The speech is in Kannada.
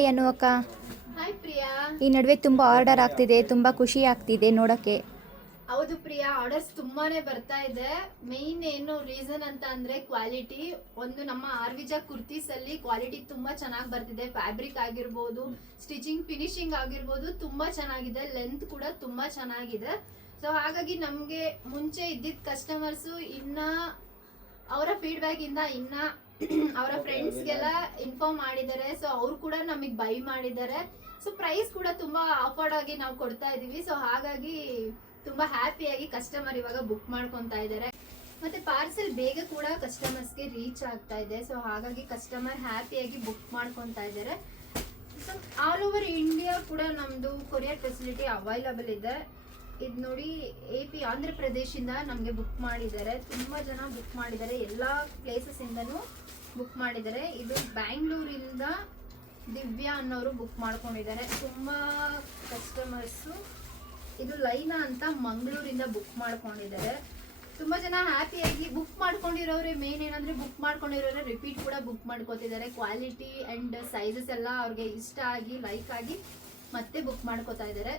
ಹಾಯ್ ಅನು ಅಕ್ಕ. ಹಾಯ್ ಪ್ರಿಯಾ. ಈ ನಡುವೆ ತುಂಬ ಆರ್ಡರ್ ಆಗ್ತಿದೆ, ತುಂಬ ಖುಷಿ ಆಗ್ತಿದೆ ನೋಡೋಕ್ಕೆ. ಹೌದು ಪ್ರಿಯಾ, ಆರ್ಡರ್ಸ್ ತುಂಬಾನೇ ಬರ್ತಾ ಇದೆ. ಮೇನ್ ಏನು ರೀಸನ್ ಅಂತ ಅಂದ್ರೆ ಕ್ವಾಲಿಟಿ. ಒಂದು ನಮ್ಮ ಆರ್ವಿಜಾ ಕುರ್ತೀಸ್ ಅಲ್ಲಿ ಕ್ವಾಲಿಟಿ ತುಂಬಾ ಚೆನ್ನಾಗಿ ಬರ್ತಿದೆ. ಫ್ಯಾಬ್ರಿಕ್ ಆಗಿರ್ಬೋದು, ಸ್ಟಿಚಿಂಗ್ ಫಿನಿಶಿಂಗ್ ಆಗಿರ್ಬೋದು ತುಂಬಾ ಚೆನ್ನಾಗಿದೆ. ಲೆಂತ್ ಕೂಡ ತುಂಬಾ ಚೆನ್ನಾಗಿದೆ. ಸೊ ಹಾಗಾಗಿ ನಮ್ಗೆ ಮುಂಚೆ ಇದ್ದಿದ್ದ ಕಸ್ಟಮರ್ಸ್ ಇನ್ನ ಅವರ ಫೀಡ್ಬ್ಯಾಕ್ ಇಂದ ಇನ್ನ ಅವರ ಫ್ರೆಂಡ್ಸ್ಗೆಲ್ಲ ಇನ್ಫಾರ್ಮ್ ಮಾಡಿದ್ದಾರೆ. ಸೊ ಅವ್ರು ಕೂಡ ನಮಗೆ ಬೈ ಮಾಡಿದ್ದಾರೆ. ಸೊ ಪ್ರೈಸ್ ಕೂಡ ತುಂಬಾ ಅಫೋರ್ಡ್ ಆಗಿ ನಾವು ಕೊಡ್ತಾ ಇದೀವಿ. ಸೊ ಹಾಗಾಗಿ ತುಂಬಾ ಹ್ಯಾಪಿಯಾಗಿ ಕಸ್ಟಮರ್ ಇವಾಗ ಬುಕ್ ಮಾಡ್ಕೊಂತಾ ಇದ್ದಾರೆ. ಮತ್ತೆ ಪಾರ್ಸೆಲ್ ಬೇಗ ಕೂಡ ಕಸ್ಟಮರ್ಸ್ಗೆ ರೀಚ್ ಆಗ್ತಾ ಇದೆ. ಸೊ ಹಾಗಾಗಿ ಕಸ್ಟಮರ್ ಹ್ಯಾಪಿಯಾಗಿ ಬುಕ್ ಮಾಡ್ಕೊಂತಾ ಇದ್ದಾರೆ. ಸೊ ಆಲ್ ಓವರ್ ಇಂಡಿಯಾ ಕೂಡ ನಮ್ದು ಕೊರಿಯರ್ ಫೆಸಿಲಿಟಿ ಅವೈಲಬಲ್ ಇದೆ. ಇದು ನೋಡಿ, AP ಆಂಧ್ರ ಪ್ರದೇಶಿಂದ ನಮಗೆ ಬುಕ್ ಮಾಡಿದ್ದಾರೆ. ತುಂಬಾ ಜನ ಬುಕ್ ಮಾಡಿದ್ದಾರೆ, ಎಲ್ಲಾ ಪ್ಲೇಸಸ್ ಇಂದನೂ ಬುಕ್ ಮಾಡಿದ್ದಾರೆ. ಇದು ಬ್ಯಾಂಗ್ಳೂರಿಂದ ದಿವ್ಯಾ ಅನ್ನೋರು ಬುಕ್ ಮಾಡ್ಕೊಂಡಿದ್ದಾರೆ. ತುಂಬಾ ಕಸ್ಟಮರ್ಸು ಇದು ಲೈನಾ ಅಂತ ಮಂಗಳೂರಿಂದ ಬುಕ್ ಮಾಡ್ಕೊಂಡಿದ್ದಾರೆ. ತುಂಬಾ ಜನ ಹ್ಯಾಪಿಯಾಗಿ ಬುಕ್ ಮಾಡ್ಕೊಂಡಿರೋರೆ. ಮೇನ್ ಏನಂದ್ರೆ ಬುಕ್ ಮಾಡ್ಕೊಂಡಿರೋರೆ ರಿಪೀಟ್ ಕೂಡ ಬುಕ್ ಮಾಡ್ಕೋತಿದ್ದಾರೆ. ಕ್ವಾಲಿಟಿ ಅಂಡ್ ಸೈಜಸ್ ಎಲ್ಲ ಅವ್ರಿಗೆ ಇಷ್ಟ ಆಗಿ ಲೈಕ್ ಆಗಿ ಮತ್ತೆ ಬುಕ್ ಮಾಡ್ಕೋತಾ ಇದ್ದಾರೆ.